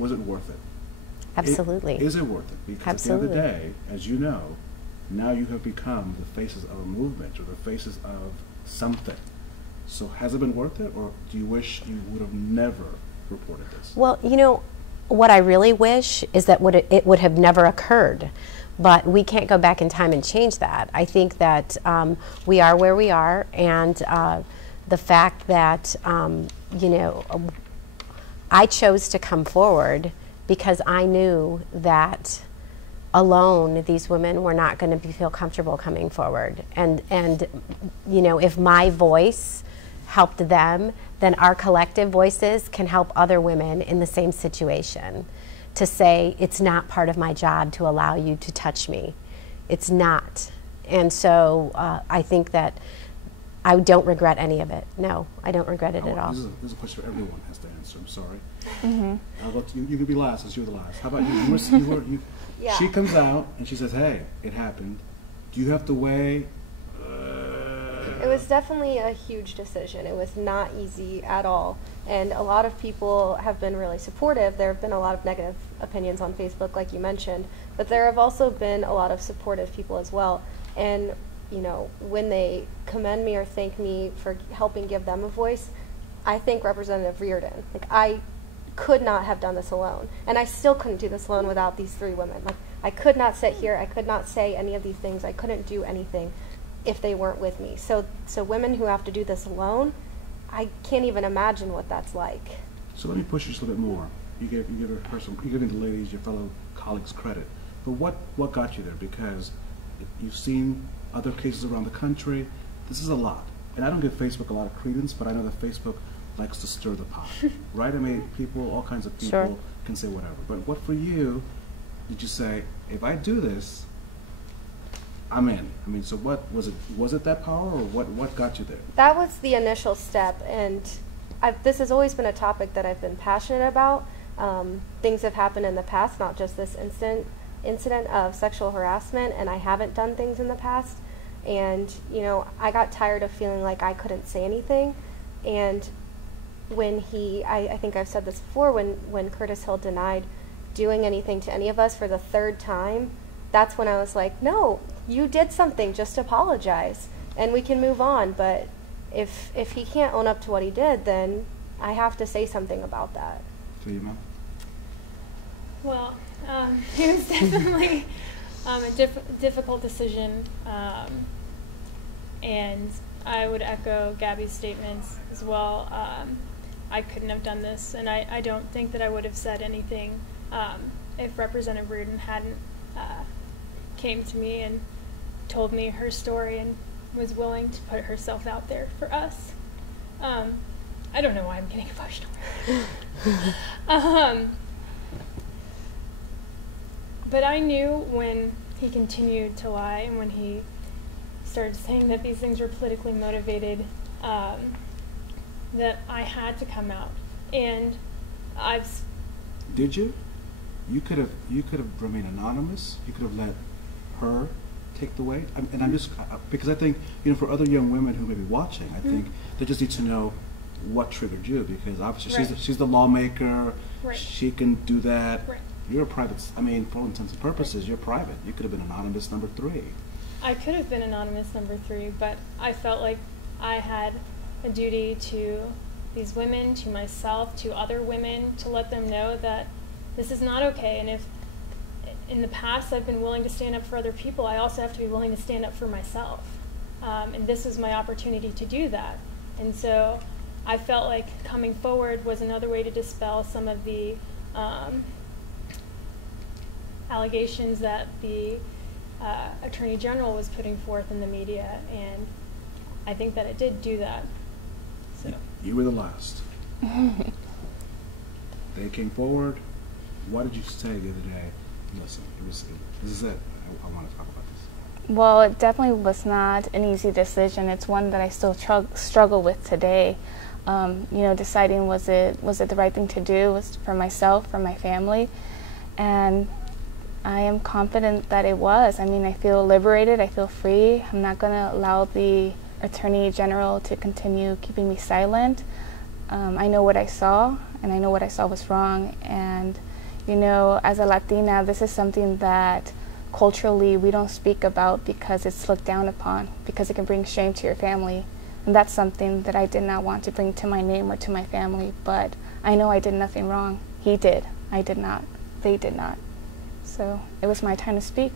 was it worth it? Absolutely. Is it worth it? Because Absolutely. at the end of the day, as you know, now you have become the faces of a movement or the faces of something. So has it been worth it, or do you wish you would have never reported this? Well, you know, what I really wish is that it would have never occurred. But we can't go back in time and change that. I think that we are where we are, and the fact that, you know, I chose to come forward because I knew that alone these women were not going to feel comfortable coming forward. And you know, if my voice helped them, then our collective voices can help other women in the same situation to say, it's not part of my job to allow you to touch me. It's not. And so I think that I don't regret any of it. No, I don't regret it at all. This is a question everyone has to answer. I'm sorry. I'll go to you. You could be last, since you're the last. How about you? Yeah. She comes out and she says, hey, it happened. Do you have to weigh? It was definitely a huge decision. It was not easy at all. And a lot of people have been really supportive. There have been a lot of negative opinions on Facebook, like you mentioned, but there have also been a lot of supportive people as well. And, you know, when they commend me or thank me for helping give them a voice, I thank Representative Reardon. Like, I could not have done this alone. And I still couldn't do this alone without these three women. Like, I could not sit here. I could not say any of these things. I couldn't do anything if they weren't with me. So women who have to do this alone, I can't even imagine what that's like. So let me push you just a little bit more. You give the ladies, your fellow colleagues, credit. But what got you there? Because you've seen other cases around the country. This is a lot. And I don't give Facebook a lot of credence, but I know that Facebook likes to stir the pot, right? I mean, all kinds of people can say whatever. But what for you did you say, if I do this, I'm in? I mean, so what was it? Was it that power, or what got you there? That was the initial step, and this has always been a topic that I've been passionate about. Things have happened in the past, not just this incident of sexual harassment, and I haven't done things in the past. And, you know, I got tired of feeling like I couldn't say anything. And when I think I've said this before, when Curtis Hill denied doing anything to any of us for the third time, that's when I was like, no, you did something, just apologize, and we can move on. But if he can't own up to what he did, then I have to say something about that. Well, it was definitely a difficult decision, and I would echo Gabby's statements as well. I couldn't have done this, and I don't think that I would have said anything if Representative Reardon hadn't came to me and told me her story and was willing to put herself out there for us. I don't know why I'm getting emotional. But I knew when he continued to lie and when he started saying that these things were politically motivated, that I had to come out. And Did you? You could have remained anonymous. You could have let her take the weight. And I'm just because I think, you know, for other young women who may be watching, I think they just need to know what triggered you, because obviously she's the lawmaker. She can do that. You're a private. I mean, for all intents and purposes, you're private. You could have been anonymous number 3. I could have been anonymous number 3, but I felt like I had a duty to these women, to myself, to other women, to let them know that this is not okay. And if in the past I've been willing to stand up for other people, I also have to be willing to stand up for myself. And this was my opportunity to do that. And so I felt like coming forward was another way to dispel some of the allegations that the Attorney General was putting forth in the media, and I think that it did do that. So. You were the last. They came forward. What did you say the other day? Listen, this is it. I want to talk about this. Well, it definitely was not an easy decision. It's one that I still struggle with today. You know, deciding was it the right thing to do, was for myself, for my family, and I am confident that it was. I mean, I feel liberated. I feel free. I'm not going to allow the Attorney General to continue keeping me silent. I know what I saw, and I know what I saw was wrong. And you know, as a Latina, this is something that culturally we don't speak about because it's looked down upon, because it can bring shame to your family. And that's something that I did not want to bring to my name or to my family. But I know I did nothing wrong. He did. I did not. They did not. So it was my time to speak.